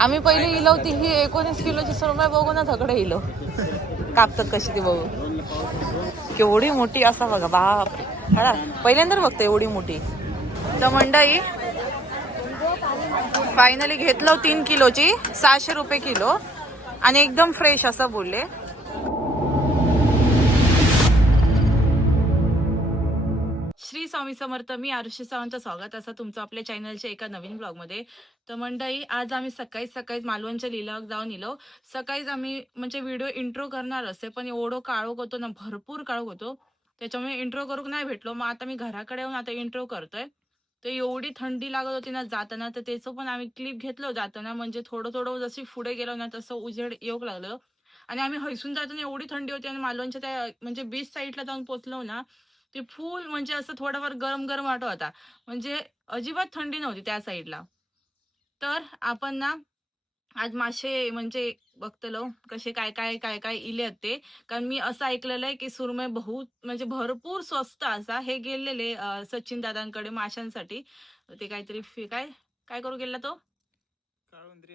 आम्ही पहिले इलो होती ही एकोणीस किलोची सुरमय बघू ना सगळं इलो. कापतात कशी ती बघू. केवढी मोठी असा बघा बाप हा पहिल्यांदा बघतो एवढी मोठी. तर मंडई फायनली घेतलं तीन किलोची सहाशे रुपये किलो. आणि एकदम फ्रेश असं बोलले. स्वामी समर्थ मी आरुषी सावंत स्वागत. असं तुमचं आपल्या चॅनलच्या एका नवीन ब्लॉगमध्ये तर मंडई आज आम्ही सकाळी सकाळीच मालवणच्या लिलावात जाऊन इलो सकाळीच आम्ही म्हणजे व्हिडिओ इंट्रो करणार असते पण एवढं काळोख होतो ना भरपूर काळोख होतो. त्याच्यामुळे इंट्रो करूक नाही भेटलो. मग आता मी घराकडे येऊन आता इंट्रो करतोय. तर एवढी थंडी लागत होती ना जाताना तर त्याचं पण आम्ही क्लिप घेतलो जाताना म्हणजे थोडं थोडं जशी पुढे गेलो ना तसं उजेड येऊ लागलं. आणि आम्ही हैसून जाताना एवढी थंडी होती आणि मालवणच्या त्या म्हणजे बीच साईडला जाऊन पोहोचलो ना ते फुल म्हणजे असं थोडंफार गरम गरम वाटत होता. म्हणजे अजिबात थंडी नव्हती त्या साईडला. तर आपण ना आज मासे म्हणजे बघतलो कसे काय काय काय काय इले ते. कारण मी असं ऐकलेलं आहे की सुरमय बहुत म्हणजे भरपूर स्वस्त असा. हे गेलेले सचिन दादांकडे माशांसाठी. ते काहीतरी फी काय काय करू गेला तो?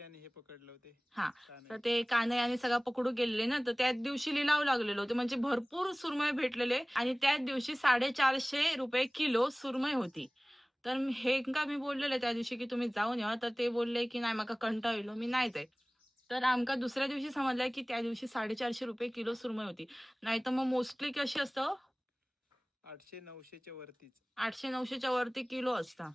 हे पकडलं होते. हा, कानय. तर ते काने आणि सगळं पकडू गेलेले ना तर त्याच दिवशी लिलाव लागलेलो होते. म्हणजे भरपूर सुरमई भेटलेले आणि त्याच दिवशी साडेचारशे रुपये किलो सुरमई होती. तर हे का मी बोललेले त्या दिवशी की तुम्ही जाऊन या तर ते बोलले की नाही माका कंटाळलो मी नाही जाय. तर आमका दुसऱ्या दिवशी समजलंय की त्या दिवशी साडेचारशे रुपये किलो सुरमई होती. नाही तर मग मोस्टली कशी असतं? आठशे नऊशेच्या वरतीच. आठशे नऊशेच्या वरती किलो असता.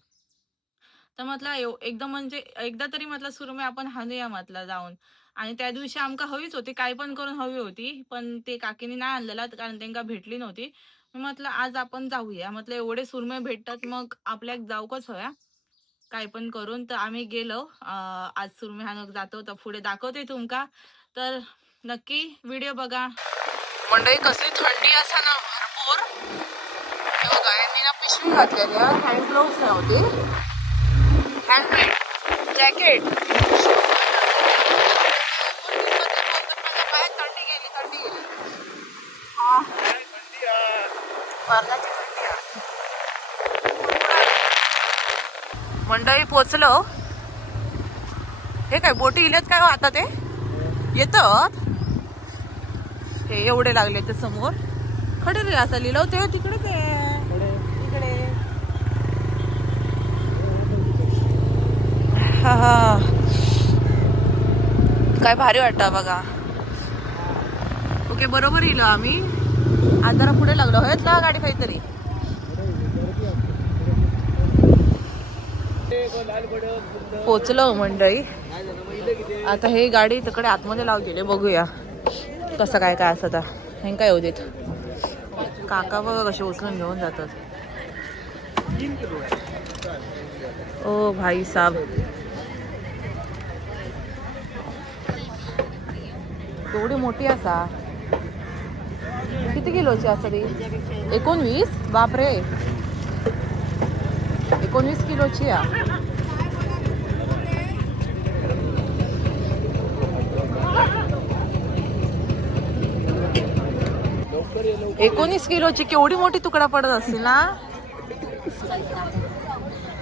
तर म्हटलं एकदम म्हणजे एकदा तरी म्हटलं सुरमय आपण हाणूया म्हटलं जाऊन. आणि त्या दिवशी आमका हवीच होती काय पण करून हवी होती पण ते काकीने नाही आणलेला कारण त्यांना भेटली नव्हती. मी म्हटलं आज आपण जाऊया. म्हटलं एवढे सुरमय भेटतात मग आपल्या जाऊकच हव्या काय पण करून तर आम्ही गेलो. आज सुरमय हानक जातो तर पुढे दाखवते तुमका. तर नक्की व्हिडिओ बघा. मंडळी कसली थंडी असा ना भरपूर. पिशवी घातलेली हँड ग्लोव्स नव्हते हँड जॅकेट थंडी गेली थंडी गेली हा मरणाची थंडी मंडळी पोचलो. हे काय बोटी इलेत काय हो आता ते? येतात. हे एवढे लागले ते समोर. खडे रे असा लिहिलं होते तिकडेच आहे तिकडे हा. हा काय भारी वाटतं बघा. ओके बरोबर येलो आम्ही. आज पुढे लागलो. होत ना गाडी काहीतरी? पोचलो मंडळी. आता हे गाडी तिकडे आतमध्ये लाव गेले बघूया कसं काय काय असं आता. हे काय येऊ देत. काका बघा कसे उचलून घेऊन जातात. ओ भाई साहेब एवढी मोठी असा? किती किलोची असा ती? एकोणवीस? बापरे. एकोणवीस किलोची आ? एकोणीस किलोची केवढी मोठी तुकडा पडत असतील ना?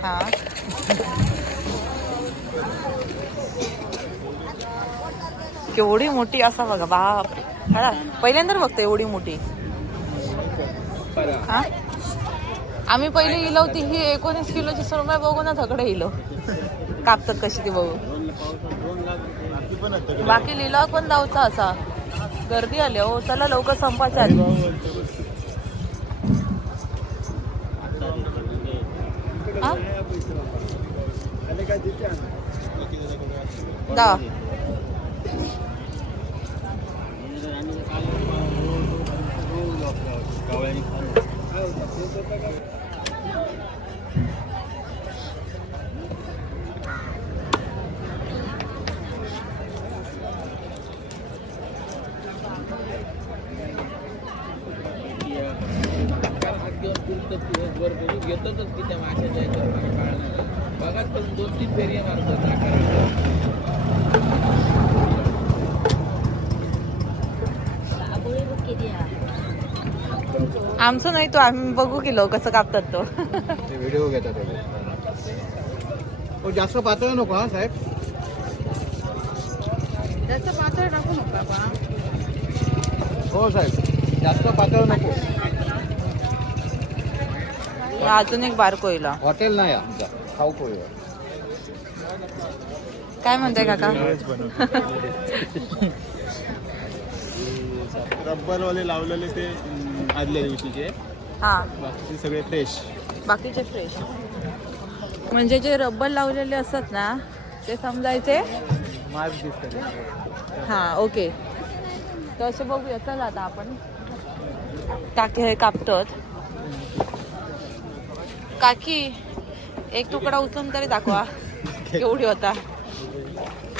हा. केवढी मोठी असा बघा बाप हा पहिल्यांदा बघतो एवढी मोठी. हा? आम्ही पहिले इलो होती ही एकोणीस किलोची सुरमई बघू ना सगळं इलो कापतात कशी ती बघू? बाकी लिलाव पण जाऊचा असा. गर्दी आली हो चला लवकर संपायच्या आधी हा? दा. Kawin kamu. आमचं नाही तो आम्ही बघू किलो कसं कापतात तो. व्हिडिओ घेतात हो, जास्त पातळ नको हा साहेब. जास्त पातळ टाकू नका हो साहेब. जास्त पातळ नको. अजून एक बारकोईला हॉटेल नाही आमचा खाऊ पोहे. काय म्हणताय काका? रब्बरवाले लावलेले ते आदल्या दिवशीचे. हा. बाकीचे सगळे फ्रेश बाकीचे फ्रेश म्हणजे जे रब्बर लावलेले असतात ना ते समजायचे मार्क दिसतात. हा ओके. तर असे बघूया. चला आता आपण. काकी हे कापतात. काकी एक तुकडा उचलून तरी दाखवा. एवढी होता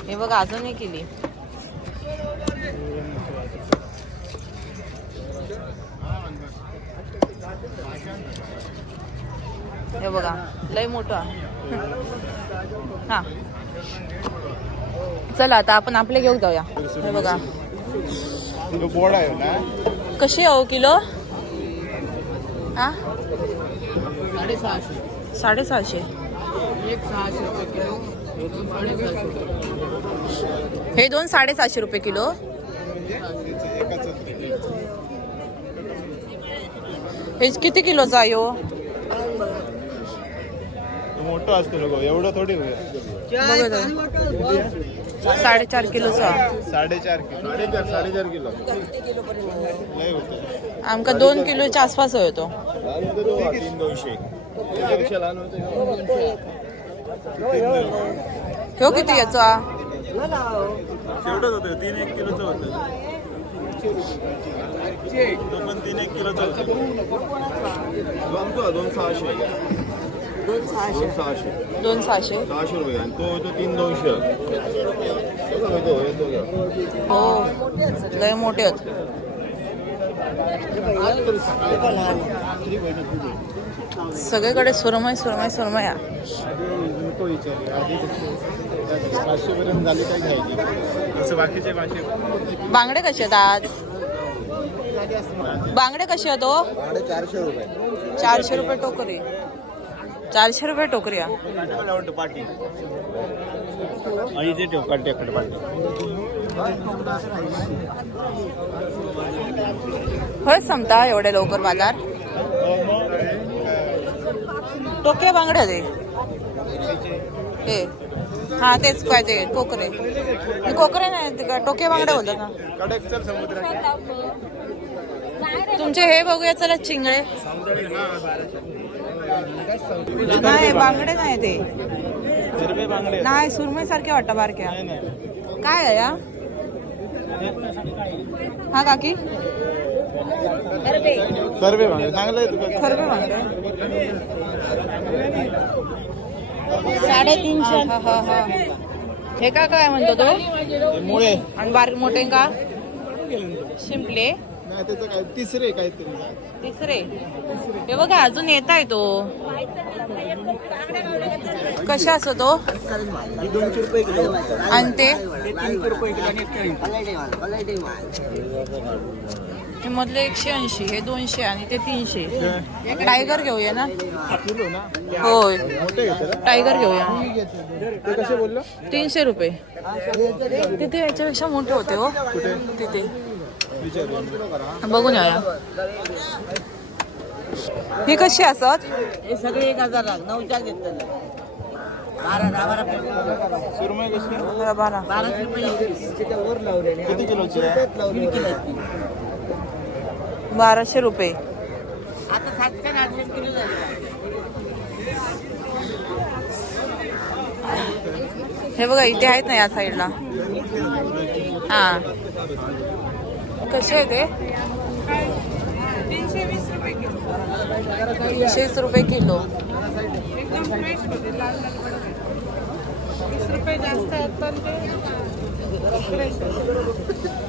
हे बघा अजूनही केली. हे बघा लय मोठा हा. चला आता आपण आपले घेऊन जाऊया. हे बघा. आहे ना कशी आहे हो किलो? हा? साडेसहाशे साडेसहाशे. हे दोन साडेसहाशे रुपये किलो. हे किती किलोचा आहे हो? मोठं असतं लोक एवढं थोडी दे. साडेचार किलोचा. साडेचार किलो. साडेचार साडेचार किलो. होतं. आमका दोन किलोच्या आसपास होतो. दोनशे ह्यो किती याचा? होतं तीन एक किलोचं होतं. तो पण तीन एक किलोचं होतं. दोन सहाशे. दोन सहाशे. दोन सहाशे. सहाशे. रुपये. आणि तो होतो तीन दोनशे. हो. लय मोठे आहेत. सगळीकडे सुरमय सुरमय सुरमय बांगडे कसे आहेत आज? बांगडे कसे आहेत हो? चारशे रुपये. चारशे रुपये टोकरी. चारशे रुपये टोकरी पाटी आणि ठेव पाटी खरंच संपता एवढे लवकर बाजार? टोके बांगडे ते हे. हा तेच पाहिजे कोकरे हे कोकरे नाही ते टोके बांगडे बोलतात ना. तुमचे हे बघूया चला चिंगळे. नाही बांगडे नाही ते. नाही सुरमई सारखे वाटतं बारक्या. काय आहे या? हा काकी. कर्वे बांगडे. चांगलं खरबे बांगडे. साडेतीनशे. हा हा हा हे. का काय म्हणतो तो? ते मुळे. आणि बारीक मोठे का? शिंपले. नाही त्याचं काय तिसरे काहीतरी. तिसरे? हे बघा अजून येत आहे तो. कशा असो तो? दोनशे रुपये किलो आणि ते? तीनशे रुपये किलो आणि हे मधले एकशे ऐंशी हे दोनशे आणि ते तीनशे. टायगर घेऊया ना? होय. टायगर घेऊया. तीनशे रुपये. तिथे याच्यापेक्षा मोठे होते हो. तिथे. बघून येऊया ही कशी असत हे सगळे एक हजार लाख नऊ चार घेतलेलं बारा दहा बारा सुरमई कशी बारा बाराशे रुपये. बाराशे रुपये. आता सातशे आठशे किलो झाले. हे बघा इथे आहेत ना या साईडला. हा. कसे आहे ते तीनशे वीस रुपये किलो.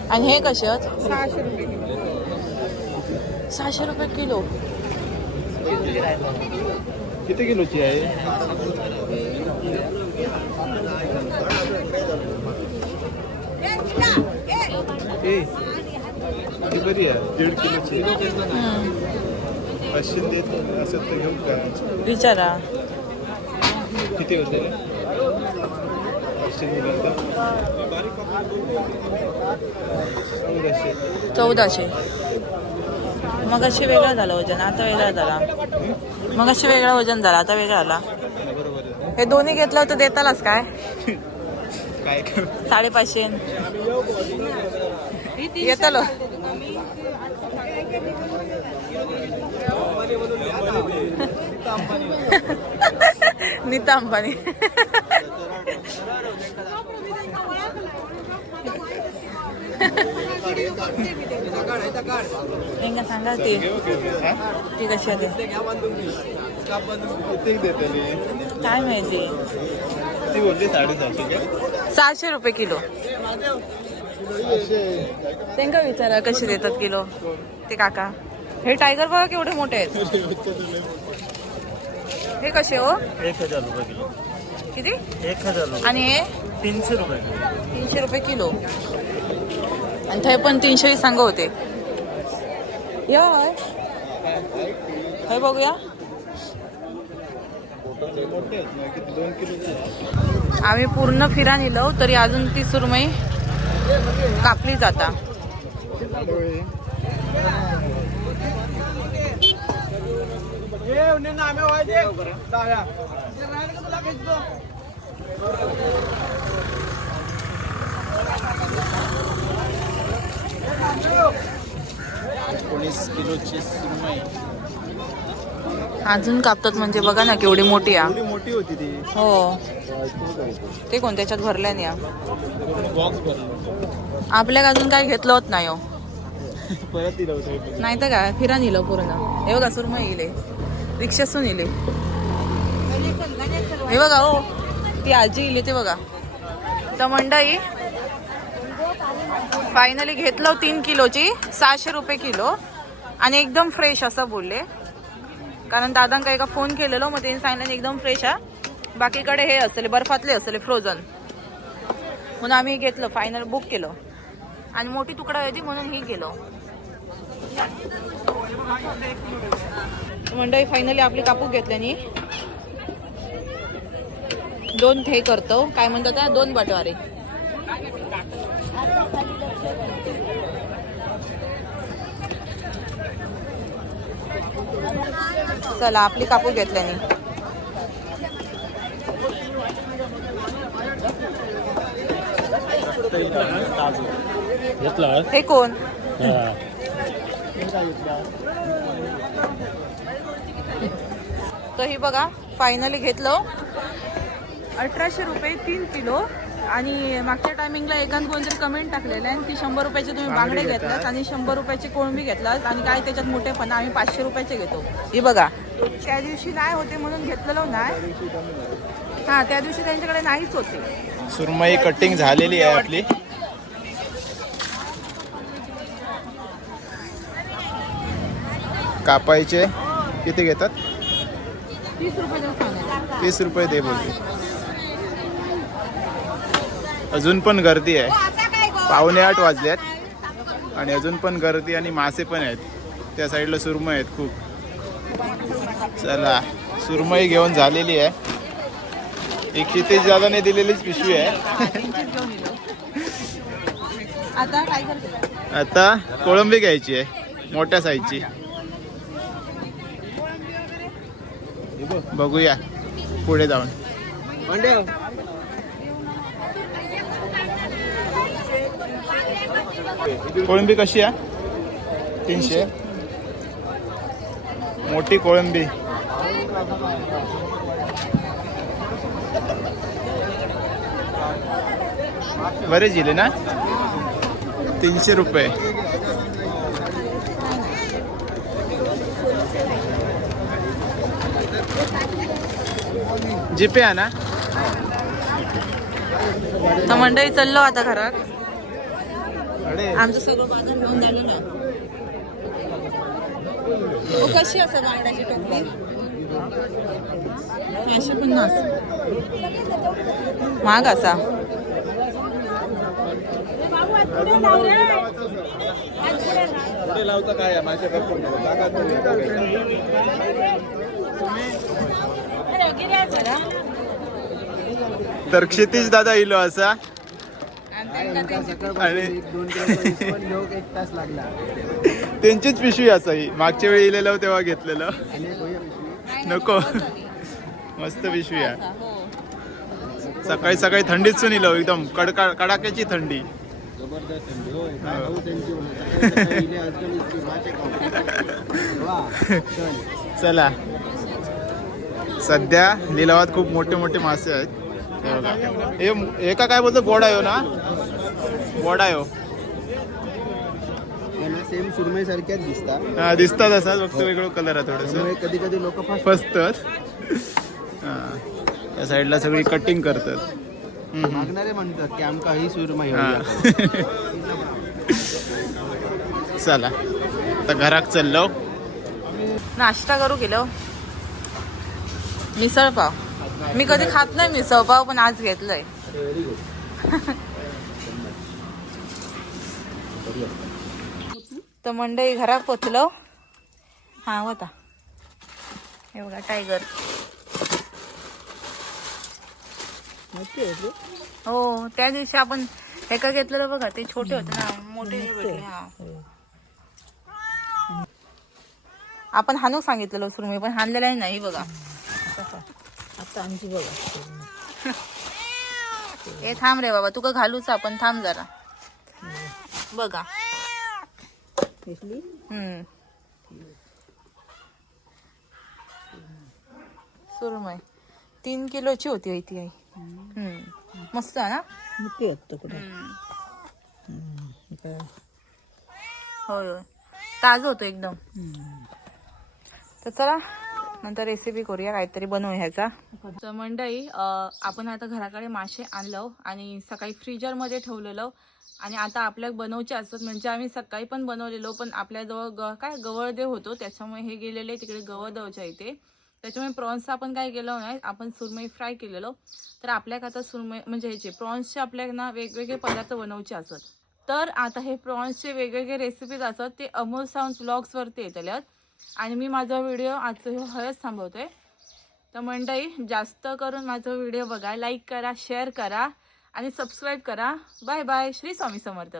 आणि हे कसे आहेत? सहाशे रुपये किलो. किती किलोची आहे? ए, ती बरी आहे. दीड किलोची हम्म. पाचशे देत असं तर घेऊ का विचारा. किती होते चौदाशे. मग अशी वेगळा झालं वजन आता वेगळा झाला. मग अशी वेगळा वजन झाला आता वेगळा आहे. हे दोन्ही घेतलं होतं देतालाच काय? काय साडेपाचशे. येतलो. नीता अंबानी. आहे ते. किती देतली काय माहिती? ती बोलली साडेसहाशे सहाशे रुपये किलो. त्यांना विचारा कसे देतात किलो. ते काका. हे टायगर बघा केवढे मोठे आहेत. हे कसे हो? एक हजार रुपये किलो. किती? एक हजार रुपये. आणि हे? तीनशे रुपये तीनशे रुपये किलो. आणि ते पण तीनशे सांग होते. या होय. हे बघूया. आम्ही पूर्ण फिरा नेलो तरी अजून ती सुरमई कापली जाता एकोणीस किलोची सुरमई अजून कापतात म्हणजे बघा ना केवढी मोठी एवढी मोठी होती ती. हो. ते कोण? त्याच्यात भरल्या नाही हा. आपल्याला अजून काय घेतलं होत नाही हो. परत दिलं होतं. नाही तर काय? फिरा नेलं पूर्ण. हे बघा सुरमई गेले रिक्षासून येले हे बघा हो ती आजी इले ते बघा. तर मंडई फायनली घेतलं तीन किलोची सहाशे रुपये किलो. आणि एकदम फ्रेश असं बोलले. कारण दादांका एका फोन केलेलो मग त्यांनी सांगितलं एकदम फ्रेश आहे. बाकीकडे हे असले बर्फातले असले फ्रोझन म्हणून आम्ही घेतलं फायनल बुक केलं. आणि मोठी तुकडा होती म्हणून ही गेलो मंडळी फायनली आपली कापूस घेतल्यानी दोन ठे करतो. काय म्हणतात त्या? दोन बटवारे. चला आपली कापूस घेतल्यानी घेतला हे कोण? तर ही बघा फायनली घेतलं. अठराशे रुपये तीन किलो. आणि मागच्या टायमिंगला एकांत कोणतरी कमेंट टाकलेलं आहे ती शंभर रुपयाचे तुम्ही बांगडे घेतलात आणि शंभर रुपयाचे कोळंबी घेतलात आणि काय त्याच्यात मोठेपणा आम्ही पाचशे रुपयाचे घेतो. ही बघा. त्या दिवशी नाही होते म्हणून घेतलेलं नाही. हा त्या दिवशी त्यांच्याकडे नाहीच होते. सुरमई कटिंग झालेली आहे आपली. कापायचे किती घेतात? तीस रुपये दे बोलते अजून पण गर्दी आहे. पावणे आठ वाजल्यात आणि अजून पण गर्दी आणि मासे पण आहेत. त्या साईडला सुरमई आहेत खूप. चला सुरमई घेऊन झालेली आहे. एक क्षितेज दादाने दिलेलीच पिशवी आहे. आता कोळंबी घ्यायची आहे मोठ्या साईजची बघूया. पुढे जाऊन. कोळंबी कशी आहे? तीनशे. मोठी कोळंबी. बरेच दिले ना? तीनशे रुपये. जीपे आहे ना? तर मंडळी चाललो आता घरात. आमचं सगळं बाजार घेऊन झालं ना. ओ, कशी असं बांगड्याची टोपली? अशी पन्नास महाग असा. लावता काय माझ्या तर क्षितिज दादा इलो असा. त्यांचीच पिशवी असा ही. मागच्या वेळी इलेलो तेव्हा घेतलेलं. नको. मस्त पिशवी आहे. सकाळी सकाळी थंडीत सुन इलो एकदम. कडका कडाक्याची थंडी. चल. सध्या लिलावात खूप मोठे मोठे मासे आहेत. हे बघा. हे एका काय बोलतो? बोडायो ना? यांना सेम सुरमई सारख्याच दिसतात. हा दिसतात असा. फक्त वेगळं कलर आहे थोडस. कधी कधी लोक फसतात. हा. त्या साईडला सगळी कटिंग करतात. मागणारे म्हणतात की आमका ही सुरमई हा. चला. आता घराक चाललो. नाश्ता करू गेलो मिसळ पाव. मी कधी खात नाही मिसळ पाव पण आज घेतलंय. तर मंडई घरात पोचलो. हा होता हे बघा टायगर हो त्या दिवशी आपण हे का घेतलेलं बघा ते छोटे होते ना मोठे हे भेटले हा. आपण हानू सांगितलेलं सुरमी पण हाणलेलं नाही बघा. आमची बघा. ए थांब रे बाबा तुका घालूच आपण. थांब जरा. बघा. हम्म. सुरमई तीन किलोची होती होय ती आई. हम्म. मस्त आहे ना? मोठी आहेत तुकडे. होय ताज होतो एकदम. तर चला नंतर रेसिपी करूया काहीतरी बनवू ह्याचा. तर मंडळी आपण आता घराकडे मासे आणलो आणि सकाळी फ्रीजरमध्ये ठेवलेलो आणि आता आपल्या बनवचे असतात. म्हणजे आम्ही सकाळी पण बनवलेलो पण आपल्याजवळ ग काय गवळदेव होतो त्याच्यामुळे हे गेलेले तिकडे गवळदेवच्या इथे. त्याच्यामुळे प्रॉन्स आपण काय केलं नाही आपण सुरमई फ्राय केलेलो. तर आपल्याक आता सुरमई म्हणजे ह्याचे प्रॉन्सचे आपल्याक ना वेगवेगळे पदार्थ बनवचे असतात. तर आता हे प्रॉन्सचे वेगवेगळे रेसिपीज असतात ते अमोल साऊंड ब्लॉग्सवरती येतल्यात. आणि मी माझा व्हिडिओ आजचं ह्यो हयच थांबवतोय. तर मंडई जास्त करून माझा व्हिडिओ बघा लाईक करा शेअर करा आणि सबस्क्राईब करा. Bye bye Shri Swami Samarth.